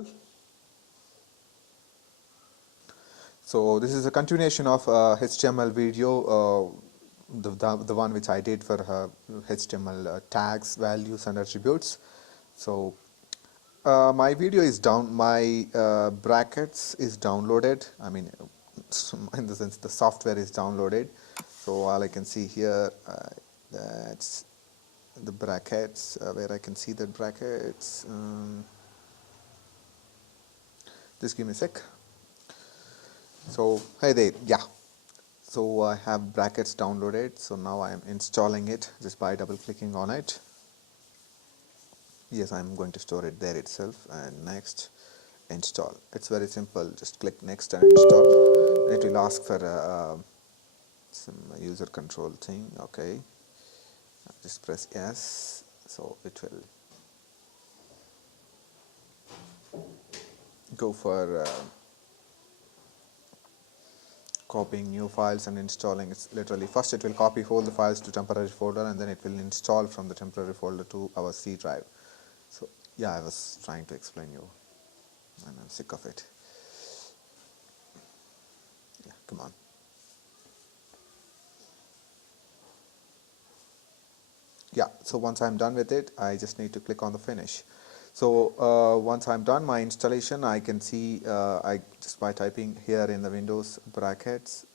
HTML. So this is a continuation of HTML video, the one which I did for HTML tags, values and attributes. So my video is down, my brackets is downloaded. I mean, in the sense the software is downloaded. So all I can see here, that's the brackets, where I can see the brackets. Just give me a sec. So hi there, yeah. So I have brackets downloaded. So now I am installing it just by double clicking on it. Yes, I'm going to store it there itself, and next install. It's very simple. Just click next and install. It will ask for some user control thing. Okay, just press yes. So it will go for copying new files and installing. It's literally first it will copy all the files to temporary folder, and then it will install from the temporary folder to our C drive. So yeah, I was trying to explain you and I'm sick of it. Yeah, come on. Yeah, so once I'm done with it, I just need to click on the finish. So once I'm done my installation, I can see I just by typing here in the Windows brackets.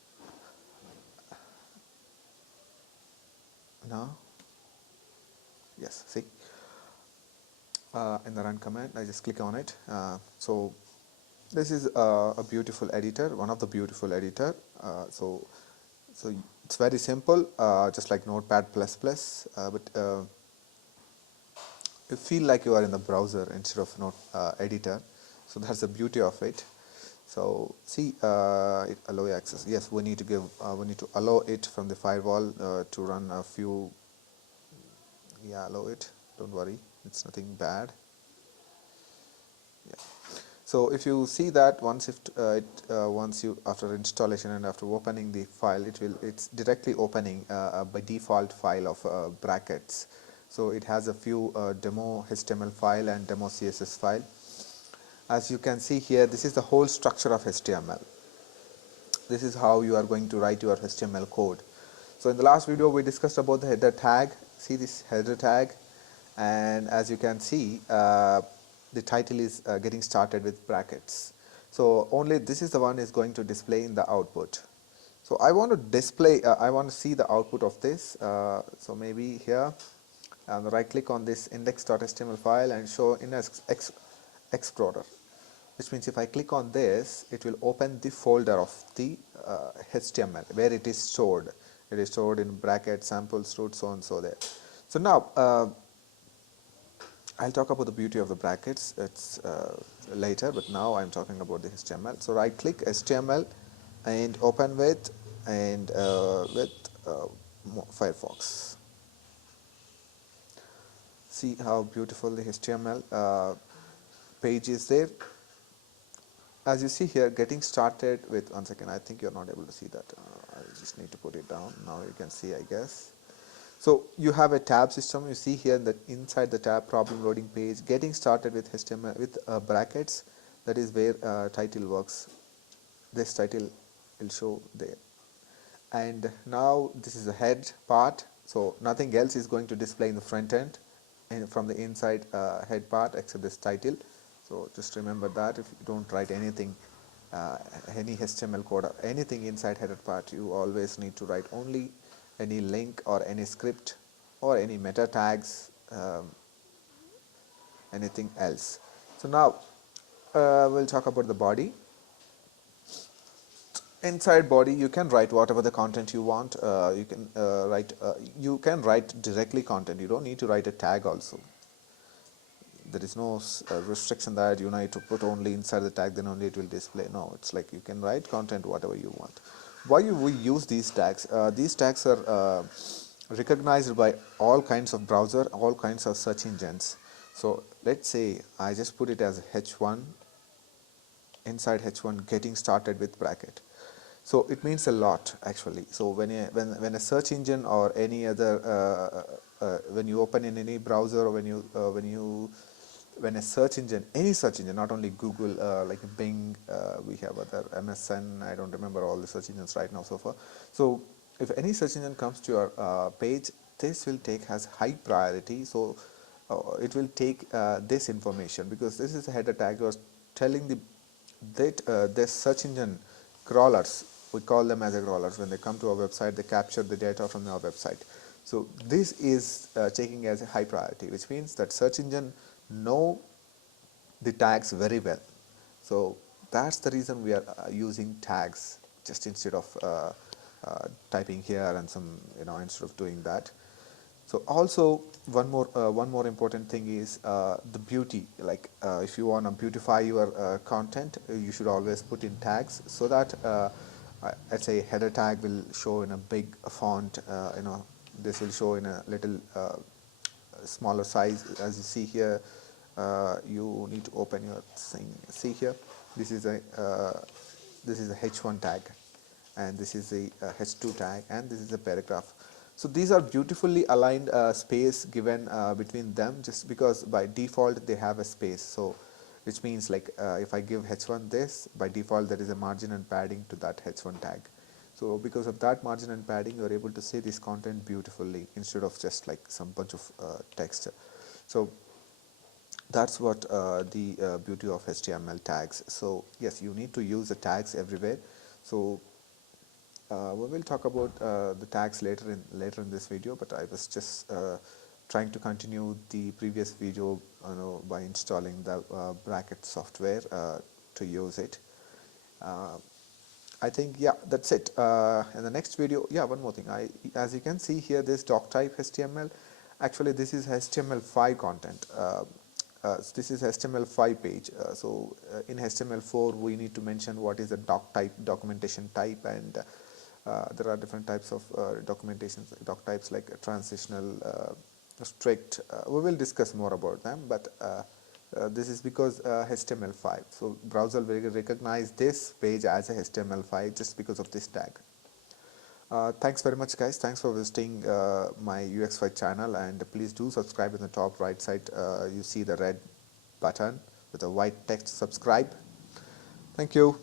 Now, yes, see, in the run command, I just click on it. So this is a beautiful editor, one of the beautiful editor. So it's very simple, just like Notepad++, but you feel like you are in the browser instead of editor. So that's the beauty of it. So see, it allow access. Yes, we need to allow it from the firewall to run a few. Yeah, allow it. Don't worry, it's nothing bad. Yeah. So if you see that once you after installation and after opening the file, it's directly opening by default file of brackets. So it has a few demo HTML file and demo CSS file. As you can see here, this is the whole structure of HTML. This is how you are going to write your HTML code. So in the last video we discussed about the header tag. See this header tag, and as you can see the title is getting started with brackets. So only this is the one is going to display in the output. So I want to display, I want to see the output of this. So maybe here, right click on this index.html file and show in Explorer, which means if I click on this, it will open the folder of the HTML where it is stored. It is stored in brackets, samples, root, so on, so there. So now I'll talk about the beauty of the brackets. It's later, but now I'm talking about the HTML. So right click HTML and open with Firefox. See how beautiful the HTML page is there. As you see here, getting started with, one second, I think you're not able to see that. I just need to put it down. Now you can see, I guess. So you have a tab system. You see here that inside the tab, problem loading page, getting started with HTML with brackets. That is where title works. This title will show there. And now this is the head part. So nothing else is going to display in the front end and from the inside head part except this title. So just remember that if you don't write anything, any HTML code or anything inside header part, you always need to write only any link or any script or any meta tags, anything else. So now we'll talk about the body. Inside body you can write whatever the content you want. You can write directly content. You don't need to write a tag also. There is no restriction that you need to put only inside the tag, then only it will display. No, it's like you can write content whatever you want. Why we use these tags? These tags are recognized by all kinds of browser, all kinds of search engines. So let's say I just put it as H1, inside H1 getting started with bracket. So it means a lot actually. So when a search engine or any other when you open in any browser, or when you when a search engine, any search engine, not only Google, like Bing, we have other MSN, I don't remember all the search engines right now so far. So if any search engine comes to your page, this will take as high priority. So it will take this information, because this is a header tag was telling that this search engine crawlers, we call them as a crawlers, when they come to our website, they capture the data from our website. So this is taking as a high priority, which means that search engine know the tags very well. So that's the reason we are using tags, just instead of typing here and some, instead of doing that. So also one more important thing is the beauty. Like if you want to beautify your content, you should always put in tags, so that let's say header tag will show in a big font. This will show in a little smaller size. As you see here, you need to open your thing. See here, this is a H1 tag, and this is a H2 tag, and this is a paragraph. So these are beautifully aligned space given between them, just because by default they have a space. So which means, like if I give H1 this, by default there is a margin and padding to that H1 tag. So because of that margin and padding, you are able to see this content beautifully, instead of just like some bunch of text. So that's what the beauty of HTML tags. So yes, you need to use the tags everywhere. So we will talk about the tags later in this video, but I was just trying to continue the previous video, by installing the bracket software to use it. I think, yeah, that's it. In the next video, yeah, one more thing. As you can see here, this doc type HTML. Actually, this is HTML5 content. This is HTML5 page. In HTML4, we need to mention what is the documentation type, and there are different types of doc types, like transitional, strict. We will discuss more about them, but this is because HTML5. So browser will recognize this page as a HTML5 just because of this tag. Thanks very much, guys. Thanks for visiting my UX5 channel, and please do subscribe. In the top right side, you see the red button with a white text subscribe. Thank you.